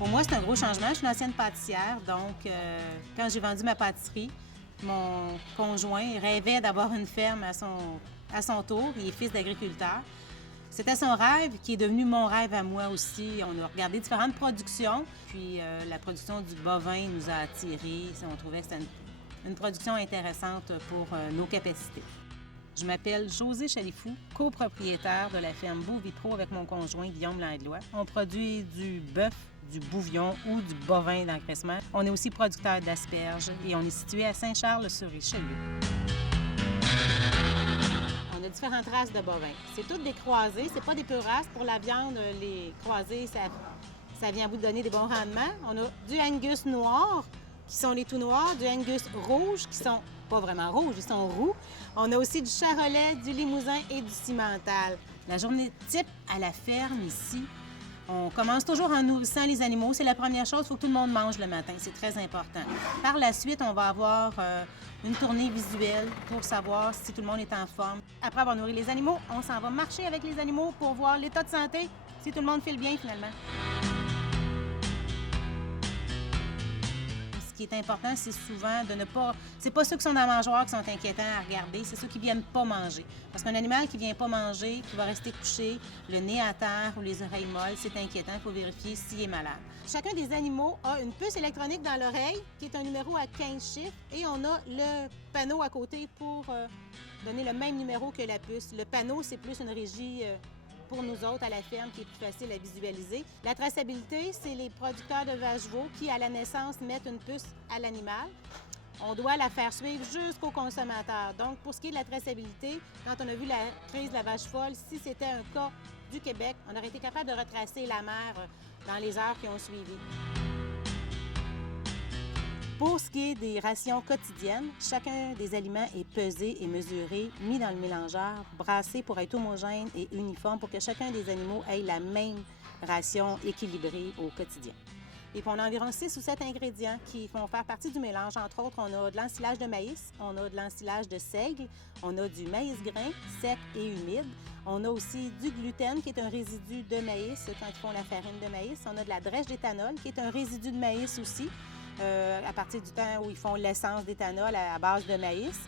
Pour moi, c'est un gros changement. Je suis une ancienne pâtissière, donc quand j'ai vendu ma pâtisserie, mon conjoint rêvait d'avoir une ferme à son tour. Il est fils d'agriculteur. C'était son rêve qui est devenu mon rêve à moi aussi. On a regardé différentes productions, puis la production du bovin nous a attirés. On trouvait que c'était une production intéressante pour nos capacités. Je m'appelle Josée Chalifou, copropriétaire de la ferme Beau-Vitreau avec mon conjoint Guillaume Langlois. On produit du bœuf, du bouvion ou du bovin d'engraissement. On est aussi producteur d'asperges et on est situé à Saint-Charles-sur-Richelieu. On a différentes races de bovins. C'est toutes des croisés, c'est pas des pures races. Pour la viande, les croisés, ça vient à bout de donner des bons rendements. On a du Angus noir, qui sont les tout noirs, du Angus rouge, qui sont pas vraiment rouges, ils sont roux. On a aussi du charolais, du limousin et du cimental. La journée type à la ferme ici, on commence toujours en nourrissant les animaux. C'est la première chose, il faut que tout le monde mange le matin, c'est très important. Par la suite, on va avoir une tournée visuelle pour savoir si tout le monde est en forme. Après avoir nourri les animaux, on s'en va marcher avec les animaux pour voir l'état de santé, si tout le monde file bien finalement. Ce qui est important, c'est souvent de ne pas... C'est pas ceux qui sont dans la mangeoire qui sont inquiétants à regarder, c'est ceux qui viennent pas manger. Parce qu'un animal qui vient pas manger, qui va rester couché, le nez à terre ou les oreilles molles, c'est inquiétant, il faut vérifier s'il est malade. Chacun des animaux a une puce électronique dans l'oreille, qui est un numéro à 15 chiffres, et on a le panneau à côté pour donner le même numéro que la puce. Le panneau, c'est plus une régie... pour nous autres à la ferme, qui est plus facile à visualiser. La traçabilité, c'est les producteurs de vaches-veaux qui, à la naissance, mettent une puce à l'animal. On doit la faire suivre jusqu'au consommateur. Donc, pour ce qui est de la traçabilité, quand on a vu la crise de la vache folle, si c'était un cas du Québec, on aurait été capable de retracer la mère dans les heures qui ont suivi. Pour ce qui est des rations quotidiennes, chacun des aliments est pesé et mesuré, mis dans le mélangeur, brassé pour être homogène et uniforme pour que chacun des animaux ait la même ration équilibrée au quotidien. Et puis on a environ 6 ou 7 ingrédients qui vont faire partie du mélange. Entre autres, on a de l'ensilage de maïs, on a de l'ensilage de seigle, on a du maïs grain sec et humide. On a aussi du gluten, qui est un résidu de maïs quand ils font la farine de maïs. On a de la drèche d'éthanol, qui est un résidu de maïs aussi. À partir du temps où ils font l'essence d'éthanol à base de maïs,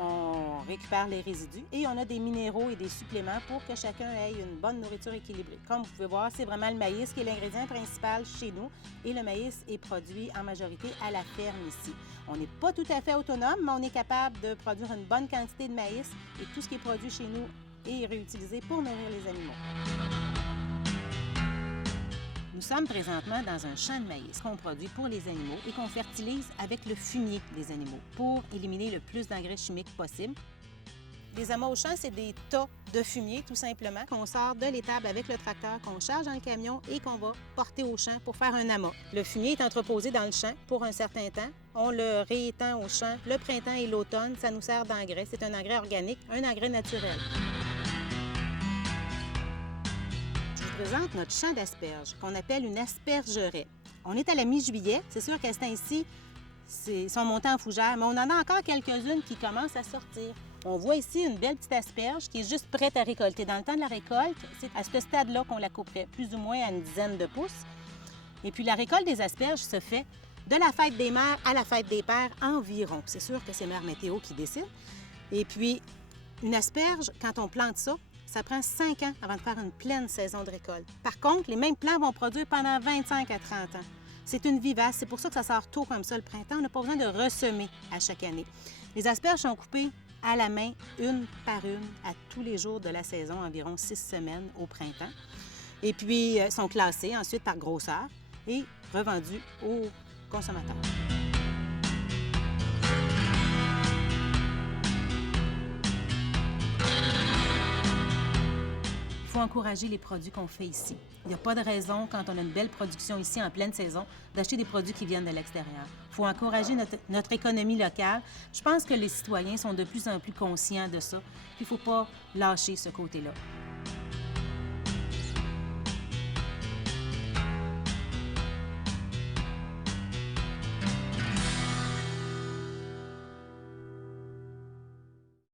on récupère les résidus et on a des minéraux et des suppléments pour que chacun ait une bonne nourriture équilibrée. Comme vous pouvez voir, c'est vraiment le maïs qui est l'ingrédient principal chez nous et le maïs est produit en majorité à la ferme ici. On n'est pas tout à fait autonome, mais on est capable de produire une bonne quantité de maïs et tout ce qui est produit chez nous est réutilisé pour nourrir les animaux. Nous sommes présentement dans un champ de maïs qu'on produit pour les animaux et qu'on fertilise avec le fumier des animaux pour éliminer le plus d'engrais chimiques possible. Les amas au champ, c'est des tas de fumier, tout simplement, qu'on sort de l'étable avec le tracteur, qu'on charge dans le camion et qu'on va porter au champ pour faire un amas. Le fumier est entreposé dans le champ pour un certain temps. On le réétend au champ le printemps et l'automne. Ça nous sert d'engrais. C'est un engrais organique, un engrais naturel. Je vous présente notre champ d'asperges, qu'on appelle une aspergeraie. On est à la mi-juillet. C'est sûr qu'à ce temps-ci, ils sont montés en fougère, mais on en a encore quelques-unes qui commencent à sortir. On voit ici une belle petite asperge qui est juste prête à récolter. Dans le temps de la récolte, c'est à ce stade-là qu'on la couperait, plus ou moins à une dizaine de pouces. Et puis la récolte des asperges se fait de la fête des mères à la fête des pères environ. C'est sûr que c'est Mère Météo qui décide. Et puis, une asperge, quand on plante ça, ça prend 5 ans avant de faire une pleine saison de récolte. Par contre, les mêmes plants vont produire pendant 25 à 30 ans. C'est une vivace, c'est pour ça que ça sort tôt comme ça le printemps. On n'a pas besoin de ressemer à chaque année. Les asperges sont coupées à la main, une par une, à tous les jours de la saison, environ 6 semaines au printemps. Et puis, sont classées ensuite par grosseur et revendues aux consommateurs. Il faut encourager les produits qu'on fait ici. Il n'y a pas de raison, quand on a une belle production ici en pleine saison, d'acheter des produits qui viennent de l'extérieur. Il faut encourager notre économie locale. Je pense que les citoyens sont de plus en plus conscients de ça. Il ne faut pas lâcher ce côté-là.